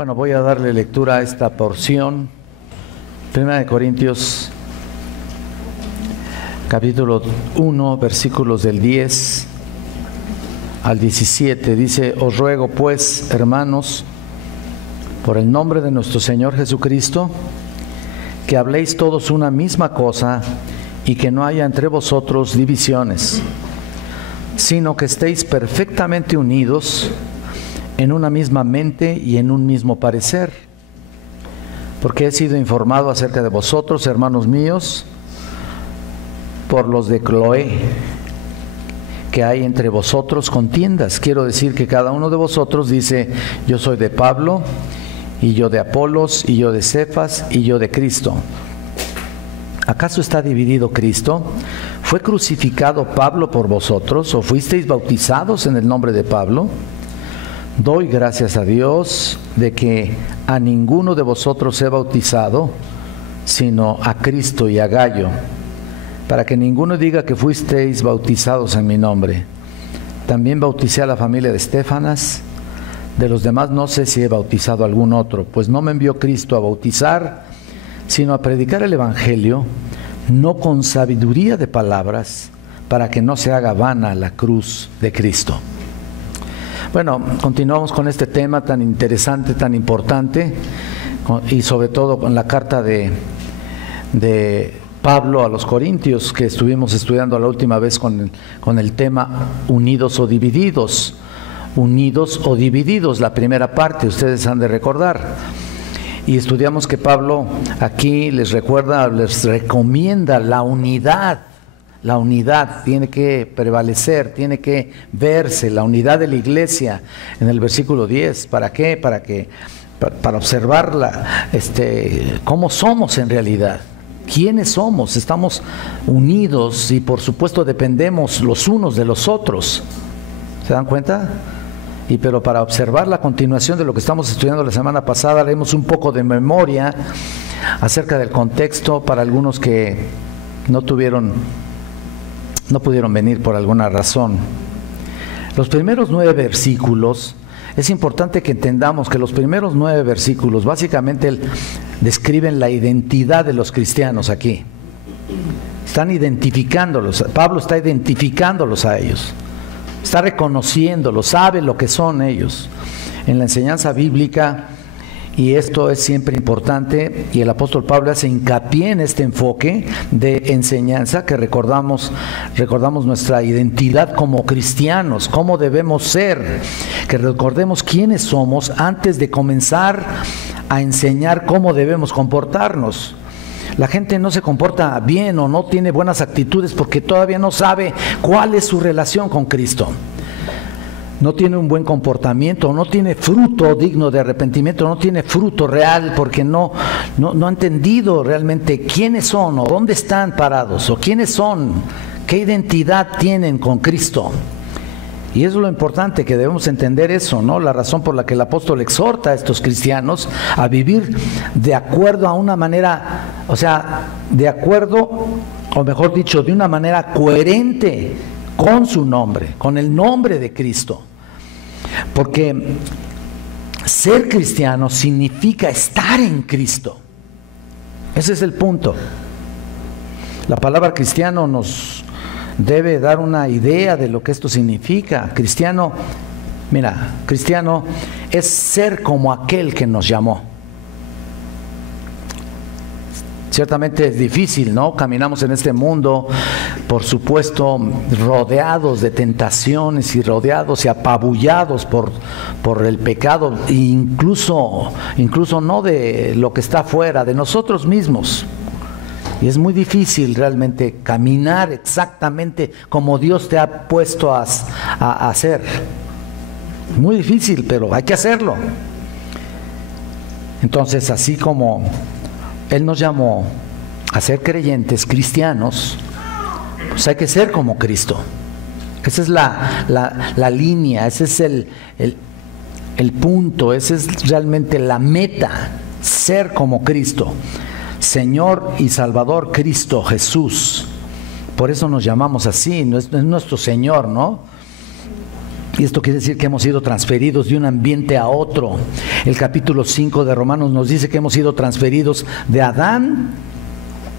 Bueno, voy a darle lectura a esta porción. 1 Corintios, capítulo 1, versículos del 10 al 17. Dice: os ruego pues, hermanos, por el nombre de nuestro Señor Jesucristo, que habléis todos una misma cosa y que no haya entre vosotros divisiones, sino que estéis perfectamente unidos en una misma mente y en un mismo parecer. Porque he sido informado acerca de vosotros, hermanos míos, por los de Cloé, que hay entre vosotros contiendas. Quiero decir que cada uno de vosotros dice: yo soy de Pablo, y yo de Apolos, y yo de Cefas, y yo de Cristo. ¿Acaso está dividido Cristo? ¿Fue crucificado Pablo por vosotros, o fuisteis bautizados en el nombre de Pablo? Doy gracias a Dios de que a ninguno de vosotros he bautizado, sino a Cristo y a Gayo, para que ninguno diga que fuisteis bautizados en mi nombre. También bauticé a la familia de Estéfanas. De los demás no sé si he bautizado a algún otro, pues no me envió Cristo a bautizar, sino a predicar el Evangelio, no con sabiduría de palabras, para que no se haga vana la cruz de Cristo. Bueno, continuamos con este tema tan interesante, tan importante, y sobre todo con la carta de Pablo a los Corintios, que estuvimos estudiando la última vez con el tema unidos o divididos. Unidos o divididos, la primera parte, ustedes han de recordar. Y estudiamos que Pablo aquí les recuerda, les recomienda la unidad. La unidad tiene que prevalecer, tiene que verse, la unidad de la iglesia en el versículo 10. ¿Para qué? Para observar cómo somos en realidad. ¿Quiénes somos? Estamos unidos y por supuesto dependemos los unos de los otros. ¿Se dan cuenta? Pero para observar la continuación de lo que estamos estudiando la semana pasada, haremos un poco de memoria acerca del contexto para algunos que no pudieron venir por alguna razón. Los primeros 9 versículos, es importante que entendamos que los primeros 9 versículos básicamente describen la identidad de los cristianos aquí. Están identificándolos, Pablo está identificándolos a ellos. Está reconociéndolos, sabe lo que son ellos. En la enseñanza bíblica, y esto es siempre importante, y el apóstol Pablo hace hincapié en este enfoque de enseñanza, que recordamos nuestra identidad como cristianos, cómo debemos ser, que recordemos quiénes somos antes de comenzar a enseñar cómo debemos comportarnos. La gente no se comporta bien o no tiene buenas actitudes porque todavía no sabe cuál es su relación con Cristo. No tiene un buen comportamiento, no tiene fruto digno de arrepentimiento, no tiene fruto real porque no ha entendido realmente quiénes son o dónde están parados o quiénes son, qué identidad tienen con Cristo. Y eso es lo importante, que debemos entender eso, ¿no? La razón por la que el apóstol exhorta a estos cristianos a vivir de acuerdo a una manera, o sea, de acuerdo, o mejor dicho, de una manera coherente con su nombre, con el nombre de Cristo. Porque ser cristiano significa estar en Cristo. Ese es el punto. La palabra cristiano nos debe dar una idea de lo que esto significa. Cristiano es ser como aquel que nos llamó. Ciertamente es difícil, ¿no? Caminamos en este mundo, por supuesto, rodeados de tentaciones y rodeados y apabullados por el pecado, incluso no de lo que está afuera, de nosotros mismos. Y es muy difícil realmente caminar exactamente como Dios te ha puesto a hacer. Muy difícil, pero hay que hacerlo. Entonces, así como Él nos llamó a ser creyentes cristianos, pues hay que ser como Cristo. Esa es la línea, ese es el punto, esa es realmente la meta, ser como Cristo. Señor y Salvador Cristo Jesús. Por eso nos llamamos así, es nuestro Señor, ¿no? Y esto quiere decir que hemos sido transferidos de un ambiente a otro. El capítulo 5 de Romanos nos dice que hemos sido transferidos de Adán,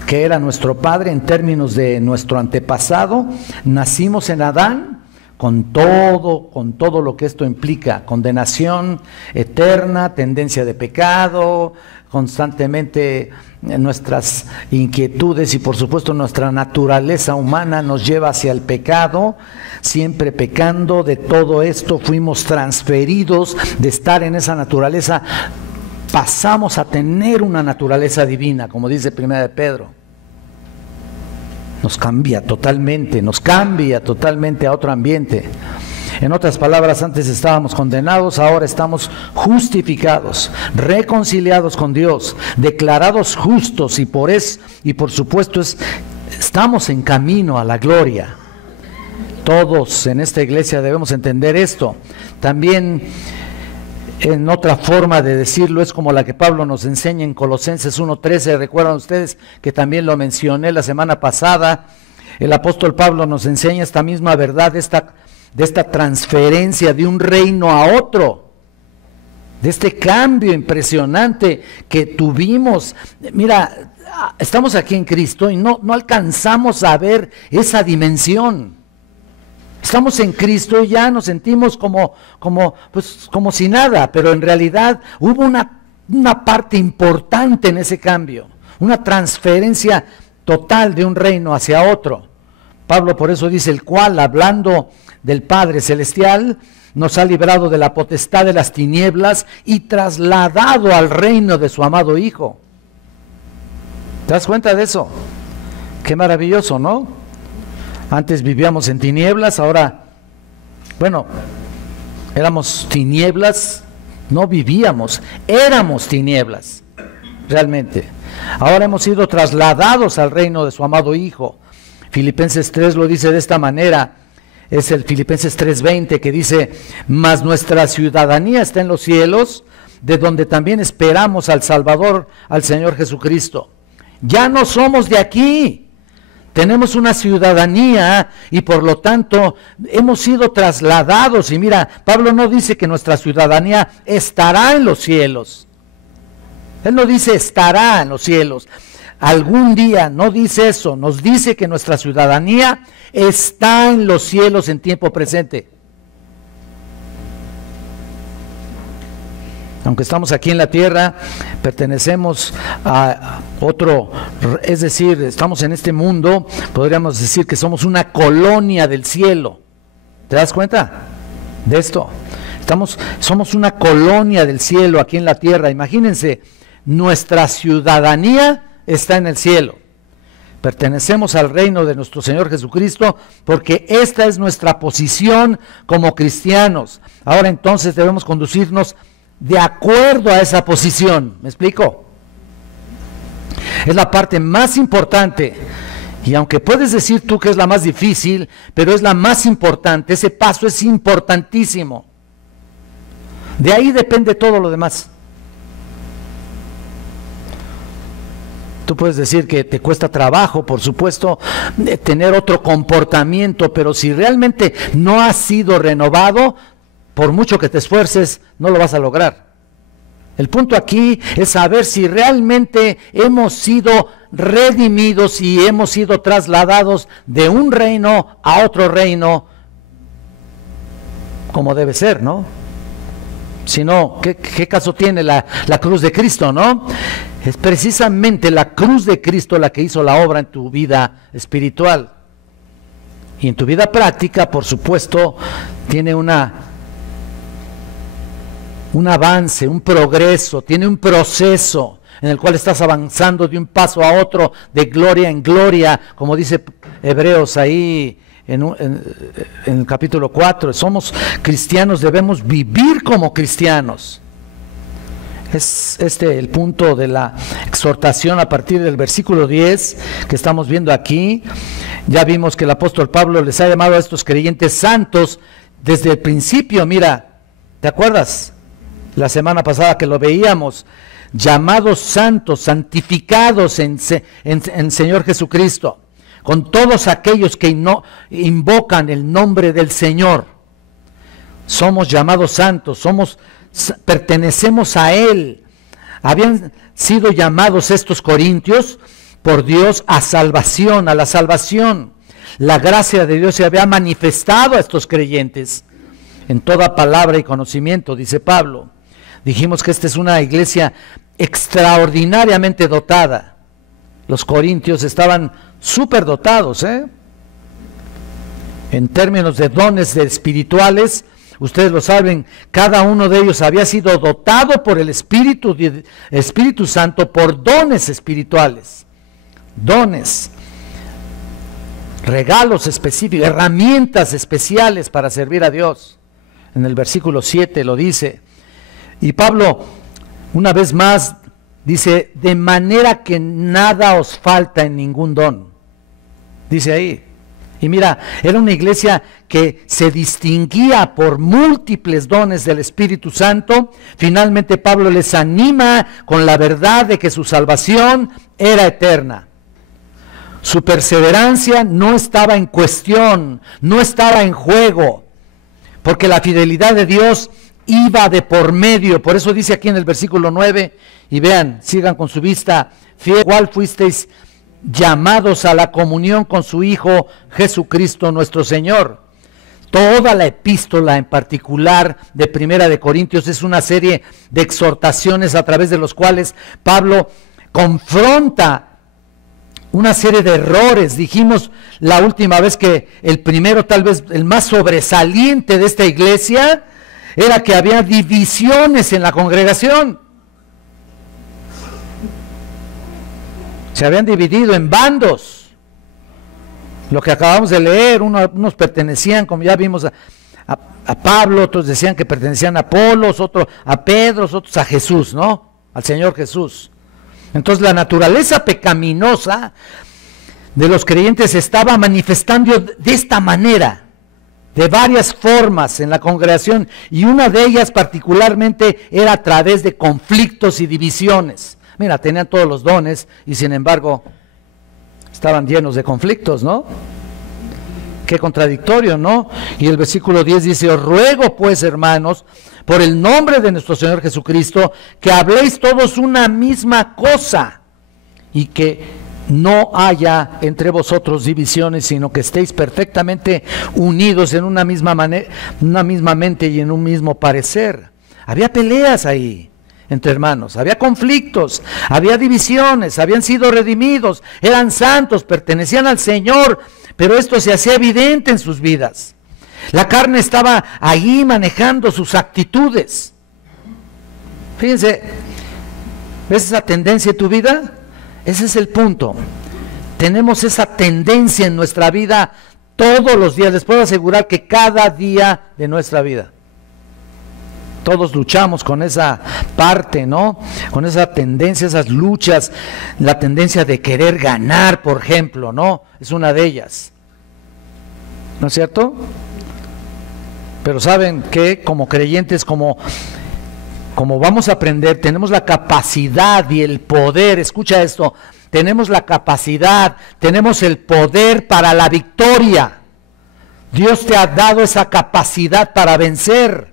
que era nuestro padre en términos de nuestro antepasado. Nacimos en Adán con todo lo que esto implica: condenación eterna, tendencia de pecado, constantemente nuestras inquietudes y por supuesto nuestra naturaleza humana nos lleva hacia el pecado, siempre pecando. De todo esto fuimos transferidos, de estar en esa naturaleza pasamos a tener una naturaleza divina, como dice 1 de Pedro. Nos cambia totalmente a otro ambiente. En otras palabras, antes estábamos condenados, ahora estamos justificados, reconciliados con Dios, declarados justos y por supuesto estamos en camino a la gloria. Todos en esta iglesia debemos entender esto. También, en otra forma de decirlo, es como la que Pablo nos enseña en Colosenses 1:13. Recuerdan ustedes que también lo mencioné la semana pasada. El apóstol Pablo nos enseña esta misma verdad de esta transferencia de un reino a otro, de este cambio impresionante que tuvimos. Mira, estamos aquí en Cristo y no alcanzamos a ver esa dimensión. Estamos en Cristo y ya nos sentimos como si nada, pero en realidad hubo una parte importante en ese cambio, una transferencia total de un reino hacia otro. Pablo por eso dice: el cual, hablando del Padre Celestial, nos ha librado de la potestad de las tinieblas y trasladado al reino de su amado Hijo. ¿Te das cuenta de eso? Qué maravilloso, ¿no? Antes vivíamos en tinieblas, ahora, éramos tinieblas, no vivíamos, éramos tinieblas, realmente. Ahora hemos sido trasladados al reino de su amado Hijo. Filipenses 3 lo dice de esta manera. Es el Filipenses 3:20 que dice: mas nuestra ciudadanía está en los cielos, de donde también esperamos al Salvador, al Señor Jesucristo. Ya no somos de aquí, tenemos una ciudadanía y por lo tanto hemos sido trasladados. Y mira, Pablo no dice que nuestra ciudadanía estará en los cielos. Él no dice estará en los cielos. Algún día, no dice eso, nos dice que nuestra ciudadanía está en los cielos en tiempo presente. Aunque estamos aquí en la tierra, pertenecemos a otro, es decir, estamos en este mundo, podríamos decir que somos una colonia del cielo. ¿Te das cuenta de esto? Somos una colonia del cielo aquí en la tierra. Imagínense, nuestra ciudadanía está en el cielo. Pertenecemos al reino de nuestro Señor Jesucristo porque esta es nuestra posición como cristianos. Ahora entonces debemos conducirnos de acuerdo a esa posición. ¿Me explico? Es la parte más importante, y aunque puedes decir tú que es la más difícil, pero es la más importante. Ese paso es importantísimo. De ahí depende todo lo demás. Tú puedes decir que te cuesta trabajo, por supuesto, tener otro comportamiento, pero si realmente no has sido renovado, por mucho que te esfuerces, no lo vas a lograr. El punto aquí es saber si realmente hemos sido redimidos y hemos sido trasladados de un reino a otro reino, como debe ser, ¿no? Si no, ¿qué caso tiene la cruz de Cristo, no? Es precisamente la cruz de Cristo la que hizo la obra en tu vida espiritual. Y en tu vida práctica, por supuesto, tiene un avance, un progreso, tiene un proceso en el cual estás avanzando de un paso a otro, de gloria en gloria, como dice Hebreos ahí en el capítulo 4. Somos cristianos, debemos vivir como cristianos. Es el punto de la exhortación a partir del versículo 10 que estamos viendo aquí. Ya vimos que el apóstol Pablo les ha llamado a estos creyentes santos desde el principio. Mira, ¿te acuerdas? La semana pasada que lo veíamos, llamados santos, santificados en Señor Jesucristo, con todos aquellos que invocan el nombre del Señor. somos llamados santos, pertenecemos a Él. Habían sido llamados estos corintios por Dios a salvación, a la salvación. La gracia de Dios se había manifestado a estos creyentes en toda palabra y conocimiento, dice Pablo. Dijimos que esta es una iglesia extraordinariamente dotada. Los corintios estaban súper dotados, en términos de dones espirituales. Ustedes lo saben, cada uno de ellos había sido dotado por el Espíritu Santo por dones espirituales, dones, regalos específicos, herramientas especiales para servir a Dios. En el versículo 7 lo dice. Y Pablo, una vez más, dice, de manera que nada os falta en ningún don. Dice ahí. Y mira, era una iglesia que se distinguía por múltiples dones del Espíritu Santo. Finalmente Pablo les anima con la verdad de que su salvación era eterna. Su perseverancia no estaba en cuestión, no estaba en juego, porque la fidelidad de Dios iba de por medio. Por eso dice aquí en el versículo 9, y vean, sigan con su vista, fiel, cual fuisteis llamados a la comunión con su Hijo Jesucristo nuestro Señor. Toda la epístola en particular de Primera de Corintios es una serie de exhortaciones a través de los cuales Pablo confronta una serie de errores. Dijimos la última vez que el primero, tal vez el más sobresaliente de esta iglesia, era que había divisiones en la congregación. Se habían dividido en bandos. Lo que acabamos de leer, unos pertenecían, como ya vimos, a Pablo, otros decían que pertenecían a Apolos, otros a Pedro, otros a Jesús, ¿no? Al Señor Jesús. Entonces la naturaleza pecaminosa de los creyentes se estaba manifestando de esta manera, de varias formas en la congregación, y una de ellas particularmente era a través de conflictos y divisiones. Mira, tenían todos los dones y sin embargo estaban llenos de conflictos, ¿no? Qué contradictorio, ¿no? Y el versículo 10 dice, os ruego pues, hermanos, por el nombre de nuestro Señor Jesucristo, que habléis todos una misma cosa y que no haya entre vosotros divisiones, sino que estéis perfectamente unidos en una misma mente y en un mismo parecer. Había peleas ahí entre hermanos, había conflictos, había divisiones, habían sido redimidos, eran santos, pertenecían al Señor, pero esto se hacía evidente en sus vidas. La carne estaba ahí manejando sus actitudes. Fíjense, ¿ves esa tendencia en tu vida? Ese es el punto. Tenemos esa tendencia en nuestra vida todos los días. Les puedo asegurar que cada día de nuestra vida. Todos luchamos con esa parte, ¿no? Con esa tendencia, esas luchas, la tendencia de querer ganar, por ejemplo, ¿no? Es una de ellas. ¿No es cierto? Pero saben que como creyentes, como vamos a aprender, tenemos la capacidad y el poder, escucha esto, tenemos la capacidad, tenemos el poder para la victoria. Dios te ha dado esa capacidad para vencer.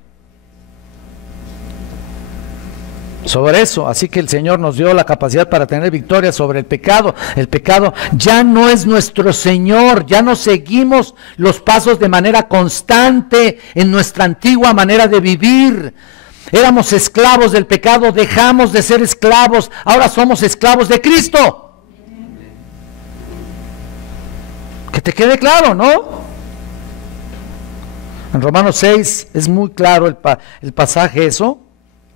Sobre eso, así que el Señor nos dio la capacidad para tener victoria sobre el pecado. El pecado ya no es nuestro Señor, ya no seguimos los pasos de manera constante en nuestra antigua manera de vivir. Éramos esclavos del pecado, dejamos de ser esclavos, ahora somos esclavos de Cristo. Que te quede claro, ¿no? En Romanos 6 es muy claro el pasaje eso.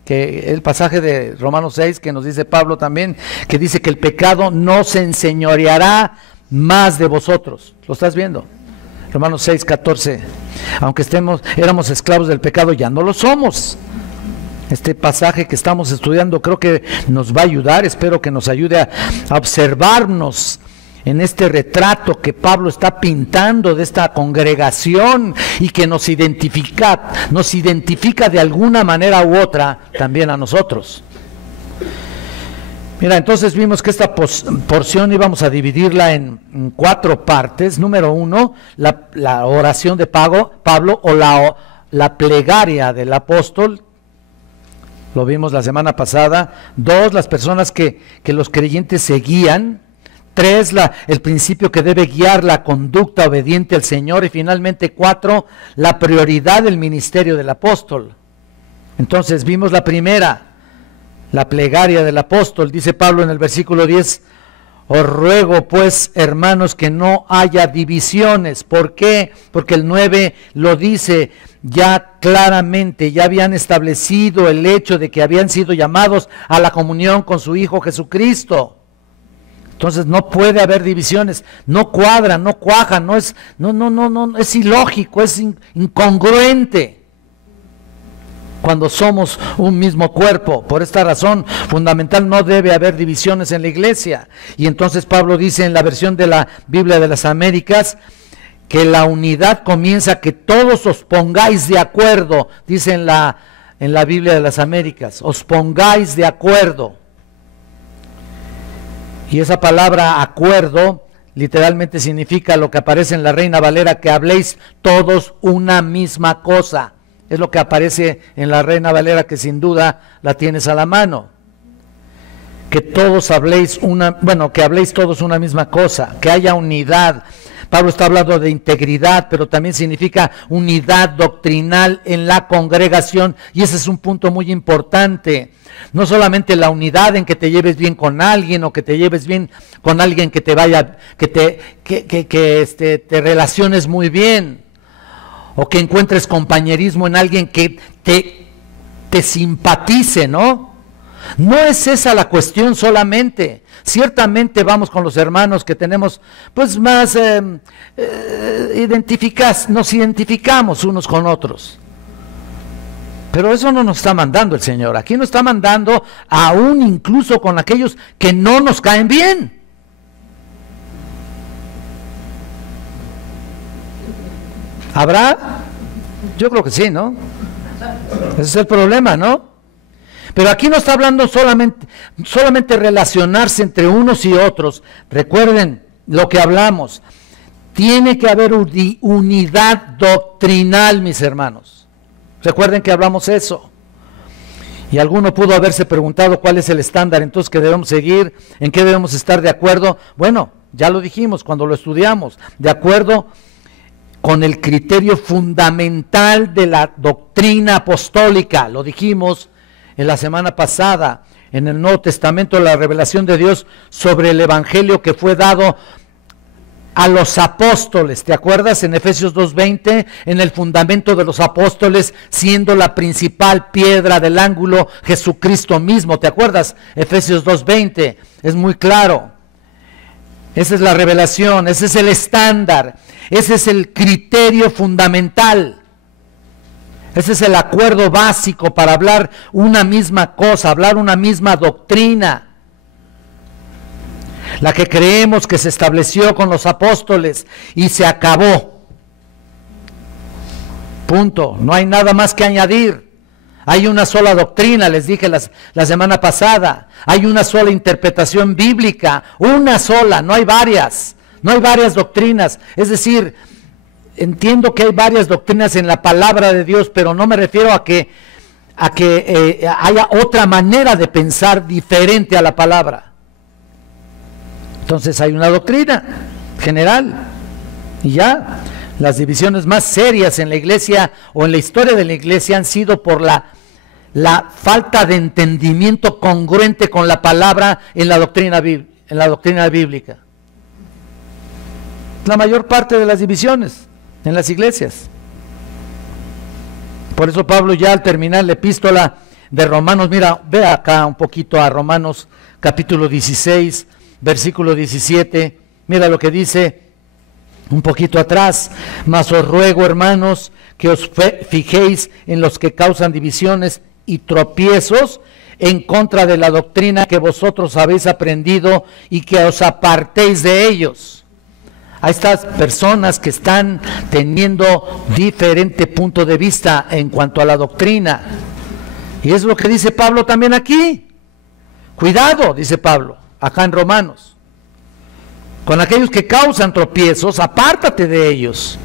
Que el pasaje de Romanos 6 que nos dice Pablo también, que dice que el pecado no se enseñoreará más de vosotros. ¿Lo estás viendo? Romanos 6, 14. Aunque éramos esclavos del pecado, ya no lo somos. Este pasaje que estamos estudiando creo que nos va a ayudar, espero que nos ayude a observarnos en este retrato que Pablo está pintando de esta congregación y que nos identifica de alguna manera u otra también a nosotros. Mira, entonces vimos que esta porción íbamos a dividirla en 4 partes. Número 1, la oración de Pablo o la plegaria del apóstol, lo vimos la semana pasada. 2, las personas que los creyentes seguían. 3, el principio que debe guiar la conducta obediente al Señor. Y finalmente 4, la prioridad del ministerio del apóstol. Entonces vimos la primera, la plegaria del apóstol. Dice Pablo en el versículo 10, os ruego pues, hermanos, que no haya divisiones. ¿Por qué? Porque el 9 lo dice ya claramente. Ya habían establecido el hecho de que habían sido llamados a la comunión con su Hijo Jesucristo. Entonces no puede haber divisiones, no cuadra, no cuaja, no es ilógico, es incongruente cuando somos un mismo cuerpo. Por esta razón fundamental no debe haber divisiones en la iglesia. Y entonces Pablo dice en la versión de la Biblia de las Américas que la unidad comienza que todos os pongáis de acuerdo, dice en la Biblia de las Américas, os pongáis de acuerdo. Y esa palabra acuerdo literalmente significa lo que aparece en la Reina Valera, que habléis todos una misma cosa. Es lo que aparece en la Reina Valera, que sin duda la tienes a la mano. Que todos habléis que habléis todos una misma cosa, que haya unidad. Pablo está hablando de integridad, pero también significa unidad doctrinal en la congregación, y ese es un punto muy importante. No solamente la unidad en que te lleves bien con alguien, o que te lleves bien con alguien que te vaya, te relaciones muy bien, o que encuentres compañerismo en alguien que te simpatice, ¿no? No es esa la cuestión solamente. Ciertamente vamos con los hermanos que tenemos pues más nos identificamos unos con otros. Pero eso no nos está mandando el Señor. Aquí nos está mandando aún incluso con aquellos que no nos caen bien. ¿Habrá? Yo creo que sí, ¿no? Ese es el problema, ¿no? Pero aquí no está hablando solamente relacionarse entre unos y otros. Recuerden lo que hablamos. Tiene que haber unidad doctrinal, mis hermanos. Recuerden que hablamos eso. Y alguno pudo haberse preguntado cuál es el estándar entonces que debemos seguir, en qué debemos estar de acuerdo. Bueno, ya lo dijimos cuando lo estudiamos. De acuerdo con el criterio fundamental de la doctrina apostólica. Lo dijimos en la semana pasada, en el Nuevo Testamento, la revelación de Dios sobre el Evangelio que fue dado a los apóstoles. ¿Te acuerdas? En Efesios 2:20, en el fundamento de los apóstoles, siendo la principal piedra del ángulo Jesucristo mismo. ¿Te acuerdas? Efesios 2:20, es muy claro. Esa es la revelación, ese es el estándar, ese es el criterio fundamental. Ese es el acuerdo básico para hablar una misma cosa, hablar una misma doctrina. La que creemos que se estableció con los apóstoles y se acabó. Punto. No hay nada más que añadir. Hay una sola doctrina, les dije la semana pasada. Hay una sola interpretación bíblica, una sola, no hay varias. No hay varias doctrinas. Es decir, entiendo que hay varias doctrinas en la palabra de Dios, pero no me refiero a que haya otra manera de pensar diferente a la palabra. Entonces hay una doctrina general y ya. Las divisiones más serias en la iglesia o en la historia de la iglesia han sido por la falta de entendimiento congruente con la palabra en la doctrina bíblica. La mayor parte de las divisiones en las iglesias. Por eso Pablo, ya al terminar la epístola de Romanos, mira, ve acá un poquito a Romanos capítulo 16, versículo 17, mira lo que dice un poquito atrás: mas os ruego, hermanos, que os fijéis en los que causan divisiones y tropiezos en contra de la doctrina que vosotros habéis aprendido, y que os apartéis de ellos. A estas personas que están teniendo diferente punto de vista en cuanto a la doctrina. Y es lo que dice Pablo también aquí. Cuidado, dice Pablo, acá en Romanos. Con aquellos que causan tropiezos, apártate de ellos.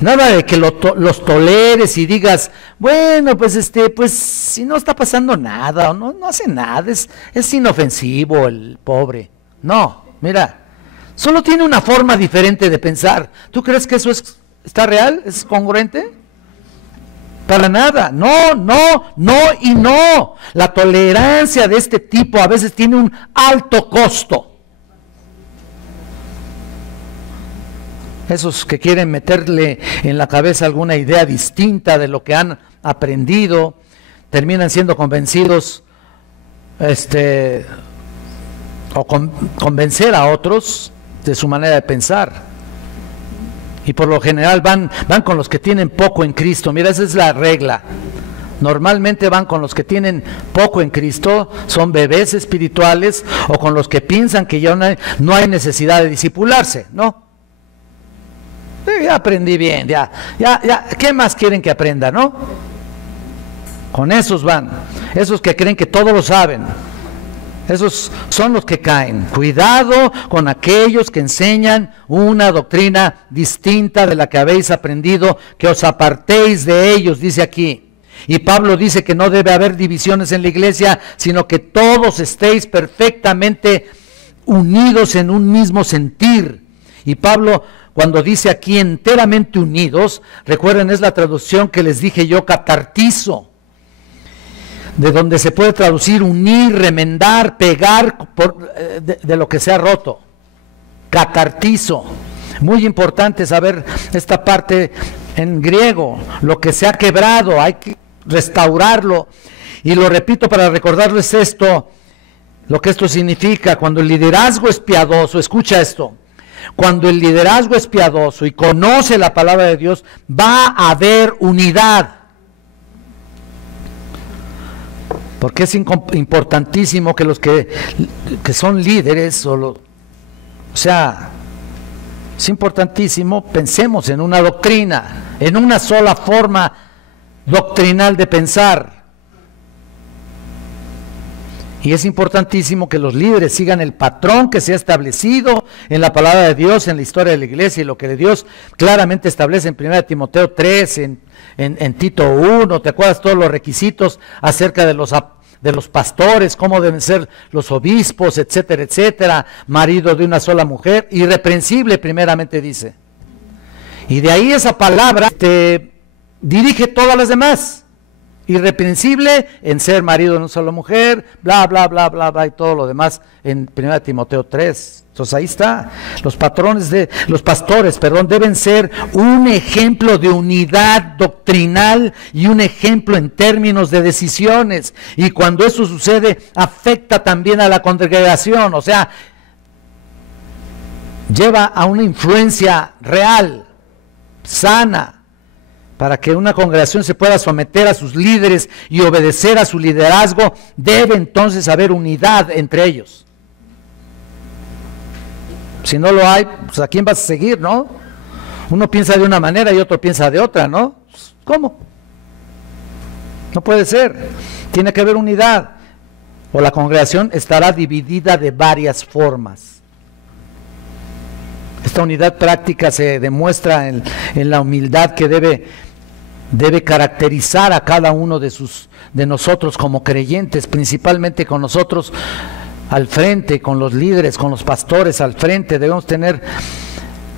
Nada de que los toleres y digas, bueno, pues si no está pasando nada, o no hace nada, es inofensivo el pobre. No, mira, solo tiene una forma diferente de pensar. ¿Tú crees que eso está real? ¿Es congruente? Para nada, no y no. La tolerancia de este tipo a veces tiene un alto costo. Esos que quieren meterle en la cabeza alguna idea distinta de lo que han aprendido, terminan siendo convencidos, o convencer a otros de su manera de pensar. Y por lo general van con los que tienen poco en Cristo. Mira, esa es la regla. Normalmente van con los que tienen poco en Cristo, son bebés espirituales, o con los que piensan que ya no hay necesidad de discipularse, ¿no? Ya aprendí bien, ya, ¿qué más quieren que aprenda, no? Con esos van, esos que creen que todo lo saben. Esos son los que caen. Cuidado con aquellos que enseñan una doctrina distinta de la que habéis aprendido, que os apartéis de ellos, dice aquí. Y Pablo dice que no debe haber divisiones en la iglesia, sino que todos estéis perfectamente unidos en un mismo sentir. Y Pablo, cuando dice aquí enteramente unidos, recuerden, es la traducción que les dije yo, catartizo, de donde se puede traducir unir, remendar, pegar de lo que se ha roto. Catartizo. Muy importante saber esta parte en griego. Lo que se ha quebrado, hay que restaurarlo. Y lo repito para recordarles esto, lo que esto significa. Cuando el liderazgo es piadoso, escucha esto. Cuando el liderazgo es piadoso y conoce la palabra de Dios, va a haber unidad. Porque es importantísimo que los que son líderes, o sea, es importantísimo, pensemos en una doctrina, en una sola forma doctrinal de pensar. Y es importantísimo que los líderes sigan el patrón que se ha establecido en la palabra de Dios, en la historia de la iglesia, y lo que Dios claramente establece en 1 Timoteo 3, en Tito 1, ¿te acuerdas todos los requisitos acerca de los pastores, cómo deben ser los obispos, etcétera, etcétera, marido de una sola mujer, irreprensible primeramente dice. Y de ahí esa palabra dirige todas las demás. Irreprensible en ser marido de una sola mujer, bla, bla, bla, bla, bla, y todo lo demás en 1 Timoteo 3. Entonces ahí está, los pastores, deben ser un ejemplo de unidad doctrinal y un ejemplo en términos de decisiones. Y cuando eso sucede, afecta también a la congregación, o sea, lleva a una influencia real, sana, para que una congregación se pueda someter a sus líderes y obedecer a su liderazgo. Debe entonces haber unidad entre ellos. Si no lo hay, pues ¿a quién vas a seguir, no? Uno piensa de una manera y otro piensa de otra, ¿no? ¿Cómo? No puede ser. Tiene que haber unidad, o la congregación estará dividida de varias formas. Esta unidad práctica se demuestra en la humildad que debe caracterizar a cada uno de nosotros como creyentes, principalmente con nosotros al frente, con los líderes, con los pastores al frente. Debemos tener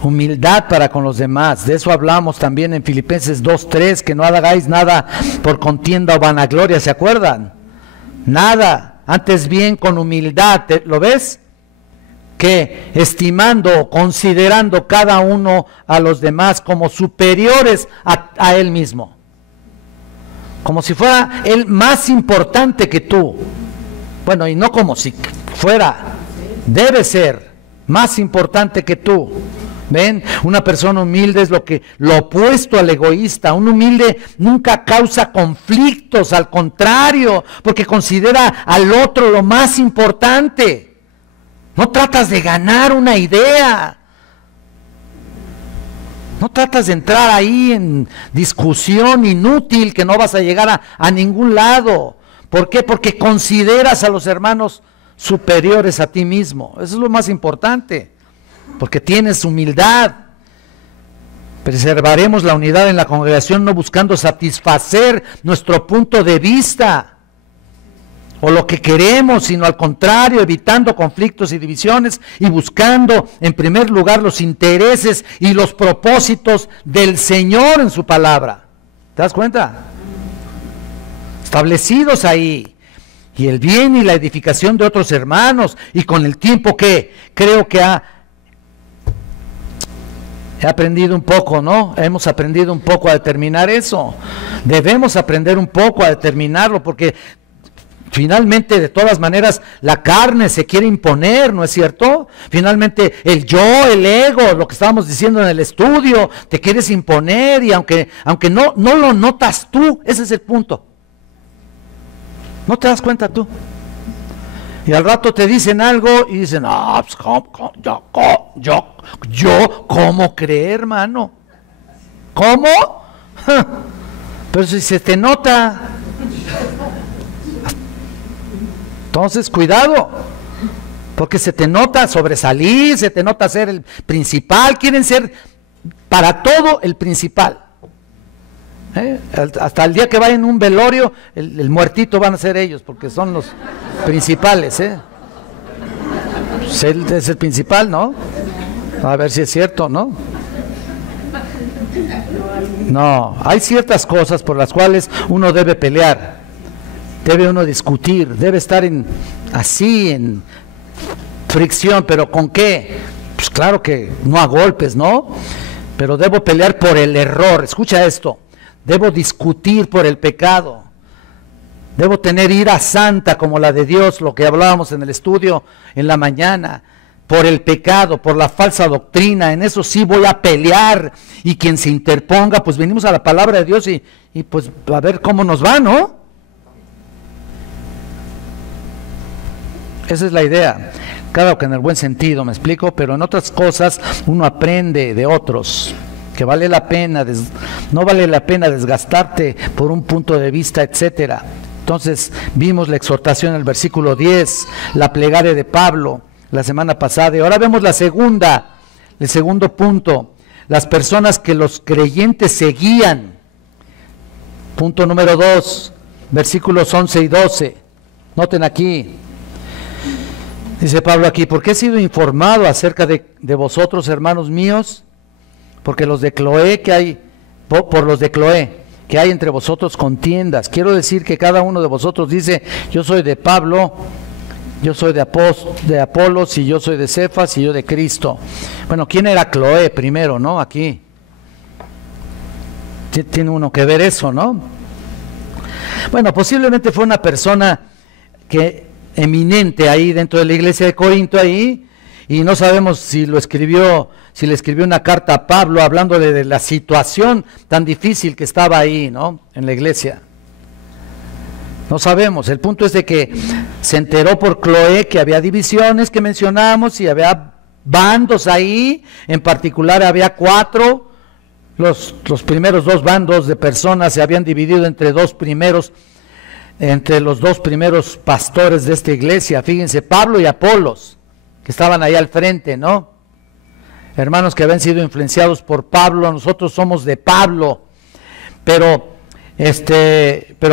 humildad para con los demás. De eso hablamos también en Filipenses 2:3, que no hagáis nada por contienda o vanagloria, ¿se acuerdan? Nada, antes bien con humildad, ¿lo ves? Que estimando, considerando cada uno a los demás como superiores a él mismo, como si fuera él más importante que tú. Bueno, y no como si fuera, debe ser más importante que tú. ¿Ven? Una persona humilde es lo opuesto al egoísta. Un humilde nunca causa conflictos, al contrario, porque considera al otro lo más importante. No tratas de ganar una idea. No tratas de entrar ahí en discusión inútil que no vas a llegar a ningún lado. ¿Por qué? Porque consideras a los hermanos superiores a ti mismo. Eso es lo más importante. Porque tienes humildad. Preservaremos la unidad en la congregación no buscando satisfacer nuestro punto de vista o lo que queremos, sino al contrario, evitando conflictos y divisiones y buscando en primer lugar los intereses y los propósitos del Señor en su palabra. ¿Te das cuenta? Establecidos ahí. Y el bien y la edificación de otros hermanos. Y con el tiempo que creo que he aprendido un poco, ¿no? Hemos aprendido un poco a determinar eso. Debemos aprender un poco a determinarlo porque finalmente, de todas maneras, la carne se quiere imponer, ¿no es cierto? Finalmente, el yo, el ego, lo que estábamos diciendo en el estudio, te quieres imponer y aunque no lo notas tú, ese es el punto. ¿No te das cuenta tú? Y al rato te dicen algo y dicen, no, pues, yo, ¿cómo creer, hermano? ¿Cómo? Pero si se te nota. Entonces, cuidado, porque se te nota sobresalir, se te nota ser el principal, quieren ser para todo el principal. Hasta el día que vayan en un velorio, el muertito van a ser ellos, porque son los principales. Pues él es el principal, ¿no? A ver si es cierto, ¿no? No, hay ciertas cosas por las cuales uno debe pelear, debe uno discutir, debe estar así en fricción, pero ¿con qué? Pues claro que no a golpes, ¿no? Pero debo pelear por el error, escucha esto, debo discutir por el pecado, debo tener ira santa como la de Dios, lo que hablábamos en el estudio en la mañana, por el pecado, por la falsa doctrina, en eso sí voy a pelear, y quien se interponga, pues venimos a la palabra de Dios y pues a ver cómo nos va, ¿no? Esa es la idea, claro que en el buen sentido, me explico, pero en otras cosas uno aprende de otros, que vale la pena, no vale la pena desgastarte por un punto de vista, etcétera. Entonces vimos la exhortación en el versículo 10, la plegaria de Pablo la semana pasada, y ahora vemos el segundo punto, las personas que los creyentes seguían. Punto número 2, versículos 11 y 12, noten aquí. Dice Pablo aquí, porque he sido informado acerca de vosotros, hermanos míos, porque los de Cloé que hay, por los de Cloé, que hay entre vosotros contiendas. Quiero decir que cada uno de vosotros dice, yo soy de Pablo, yo soy de Apolos, y yo soy de Cefas, y yo de Cristo. Bueno, ¿quién era Cloé primero, no? Aquí. Tiene uno que ver eso, ¿no? Bueno, posiblemente fue una persona eminente ahí dentro de la iglesia de Corinto ahí, y no sabemos si le escribió una carta a Pablo hablándole de la situación tan difícil que estaba ahí, ¿no? En la iglesia. No sabemos, el punto es de que se enteró por Cloé que había divisiones que mencionamos y había bandos ahí, en particular había 4, los primeros 2 bandos de personas se habían dividido entre los 2 primeros pastores de esta iglesia, fíjense, Pablo y Apolos, que estaban ahí al frente, ¿no? Hermanos que habían sido influenciados por Pablo, nosotros somos de Pablo, pero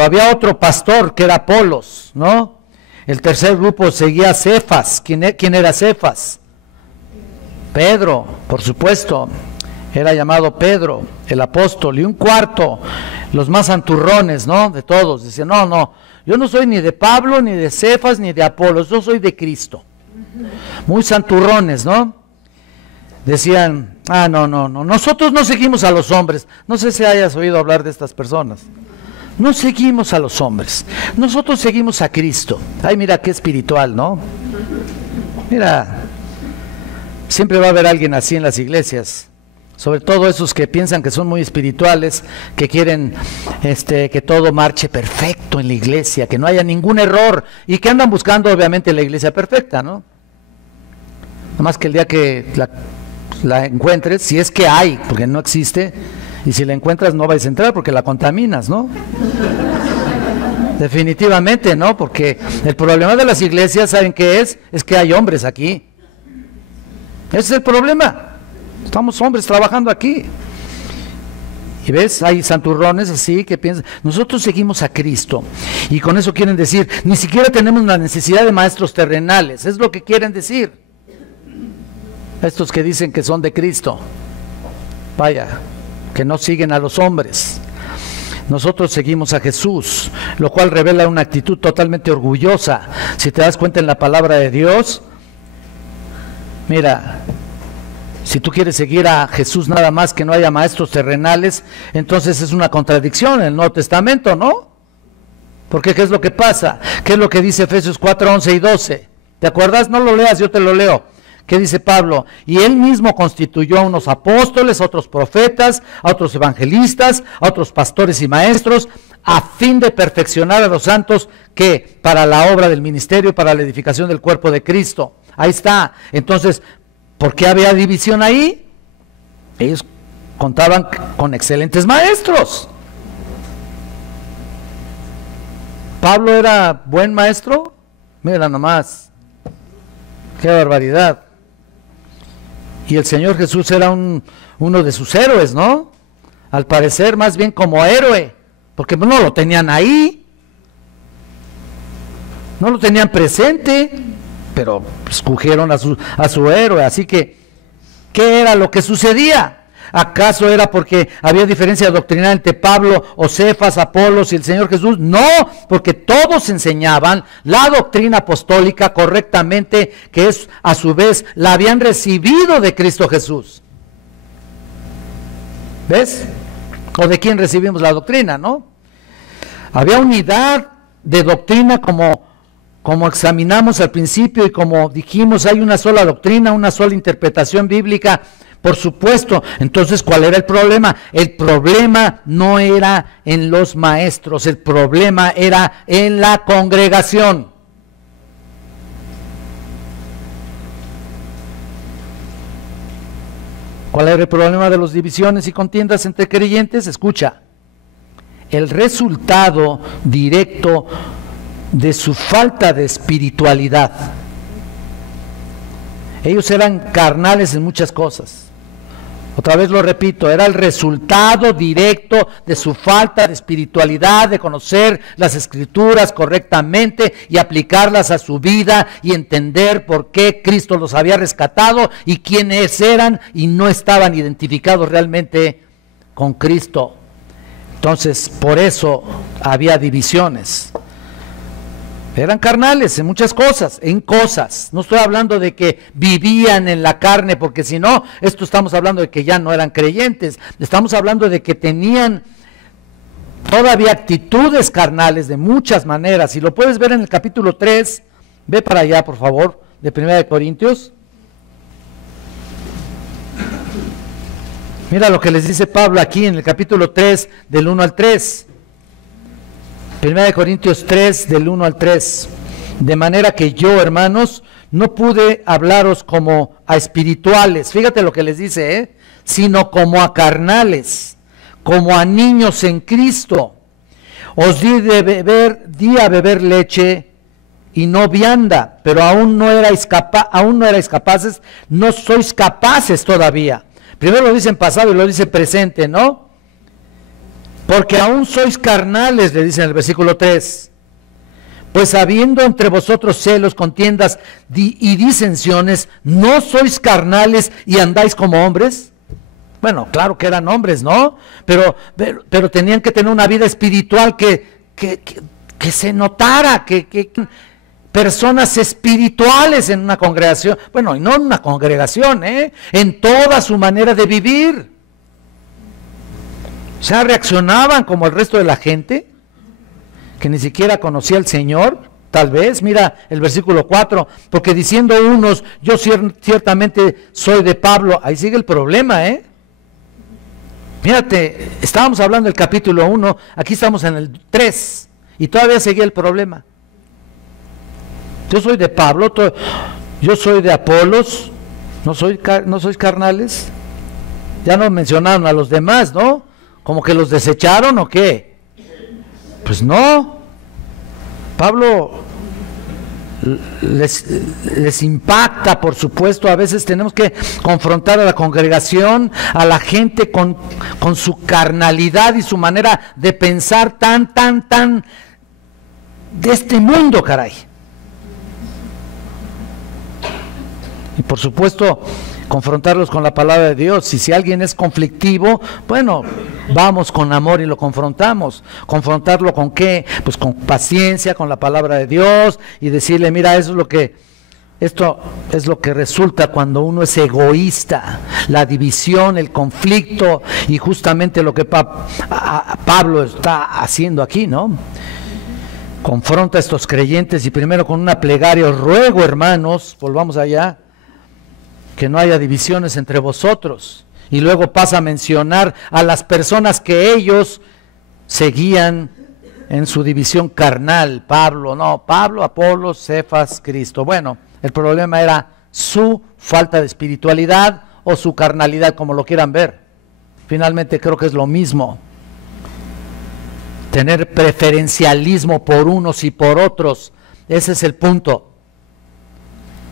había otro pastor que era Apolos, ¿no? El tercer grupo seguía a Cefas. ¿Quién era Cefas? Pedro, por supuesto, era llamado Pedro, el apóstol, y un cuarto, los más santurrones, ¿no? De todos, decían, no, yo no soy ni de Pablo, ni de Cefas, ni de Apolos, yo soy de Cristo. Muy santurrones, ¿no? Decían, no, nosotros no seguimos a los hombres. No sé si hayas oído hablar de estas personas. No seguimos a los hombres, nosotros seguimos a Cristo. Ay, mira qué espiritual, ¿no? Mira, siempre va a haber alguien así en las iglesias, sobre todo esos que piensan que son muy espirituales, que quieren que todo marche perfecto en la iglesia, que no haya ningún error, y que andan buscando obviamente la iglesia perfecta, ¿no? Nada más que el día que la encuentres, si es que hay, porque no existe, y si la encuentras no vais a entrar porque la contaminas, ¿no? Definitivamente, ¿no? Porque el problema de las iglesias, ¿saben qué es? Es que hay hombres aquí. Ese es el problema. Estamos hombres trabajando aquí. Y ves, hay santurrones así que piensan, nosotros seguimos a Cristo. Y con eso quieren decir, ni siquiera tenemos la necesidad de maestros terrenales. Es lo que quieren decir. Estos que dicen que son de Cristo. Vaya, que no siguen a los hombres. Nosotros seguimos a Jesús, lo cual revela una actitud totalmente orgullosa. Si te das cuenta en la palabra de Dios, mira, si tú quieres seguir a Jesús nada más que no haya maestros terrenales, entonces es una contradicción en el Nuevo Testamento, ¿no? Porque ¿qué es lo que pasa? ¿Qué es lo que dice Efesios 4, 11 y 12? ¿Te acuerdas? No lo leas, yo te lo leo. ¿Qué dice Pablo? Y él mismo constituyó a unos apóstoles, a otros profetas, a otros evangelistas, a otros pastores y maestros, a fin de perfeccionar a los santos que para la obra del ministerio, para la edificación del cuerpo de Cristo. Ahí está. Entonces, ¿por qué había división ahí? Ellos contaban con excelentes maestros. ¿Pablo era buen maestro? Mira nomás, qué barbaridad. Y el Señor Jesús era uno de sus héroes, ¿no? Al parecer más bien como héroe, porque no lo tenían ahí, no lo tenían presente, pero escogieron a su héroe. Así que, ¿qué era lo que sucedía? ¿Acaso era porque había diferencia doctrinal entre Pablo, o Cefas, Apolos y el Señor Jesús? No, porque todos enseñaban la doctrina apostólica correctamente, que es a su vez la habían recibido de Cristo Jesús. ¿Ves? ¿O de quién recibimos la doctrina, no? Había unidad de doctrina como examinamos al principio y como dijimos, hay una sola doctrina, una sola interpretación bíblica. Por supuesto. Entonces, ¿cuál era el problema? El problema no era en los maestros, el problema era en la congregación. ¿Cuál era el problema de las divisiones y contiendas entre creyentes? Escucha, el resultado directo de su falta de espiritualidad. Ellos eran carnales en muchas cosas. Otra vez lo repito, era el resultado directo de su falta de espiritualidad, de conocer las Escrituras correctamente y aplicarlas a su vida y entender por qué Cristo los había rescatado y quiénes eran y no estaban identificados realmente con Cristo. Entonces, por eso había divisiones. Eran carnales en muchas cosas, no estoy hablando de que vivían en la carne, porque si no, estamos hablando de que ya no eran creyentes, estamos hablando de que tenían todavía actitudes carnales de muchas maneras, y lo puedes ver en el capítulo 3, ve para allá por favor, de 1 Corintios. Mira lo que les dice Pablo aquí en el capítulo 3, del 1 al 3. 1 Corintios 3, del 1 al 3. De manera que yo, hermanos, no pude hablaros como a espirituales, fíjate lo que les dice, sino como a carnales, como a niños en Cristo. Os di a beber leche y no vianda, pero aún no erais capaces, no sois capaces todavía. Primero lo dice en pasado y lo dice presente, ¿no? Porque aún sois carnales, le dice en el versículo 3. Pues habiendo entre vosotros celos, contiendas y disensiones, ¿no sois carnales y andáis como hombres? Bueno, claro que eran hombres, ¿no? Pero tenían que tener una vida espiritual que se notara, que personas espirituales en una congregación, bueno, y no en una congregación, en toda su manera de vivir. O sea, reaccionaban como el resto de la gente, que ni siquiera conocía al Señor, tal vez. Mira el versículo 4, porque diciendo unos, yo ciertamente soy de Pablo, ahí sigue el problema, Mírate, estábamos hablando del capítulo 1, aquí estamos en el 3, y todavía seguía el problema. Yo soy de Pablo, yo soy de Apolos, no sois carnales. Ya no mencionaron a los demás, ¿no? ¿Como que los desecharon o qué? Pues no. Pablo les impacta, por supuesto. A veces tenemos que confrontar a la congregación, a la gente con su carnalidad y su manera de pensar tan de este mundo, caray. Y por supuesto, confrontarlos con la palabra de Dios. Y si alguien es conflictivo, bueno, vamos con amor y lo confrontamos. ¿Confrontarlo con qué? Pues con paciencia, con la palabra de Dios, y decirle, mira, esto es lo que resulta cuando uno es egoísta, la división, el conflicto, y justamente lo que Pablo está haciendo aquí, ¿no? Confronta a estos creyentes y primero con una plegaria: os ruego, hermanos, volvamos allá, que no haya divisiones entre vosotros. Y luego pasa a mencionar a las personas que ellos seguían en su división carnal. Pablo, Apolos, Cefas, Cristo. Bueno, el problema era su falta de espiritualidad o su carnalidad, como lo quieran ver. Finalmente creo que es lo mismo. Tener preferencialismo por unos y por otros, ese es el punto.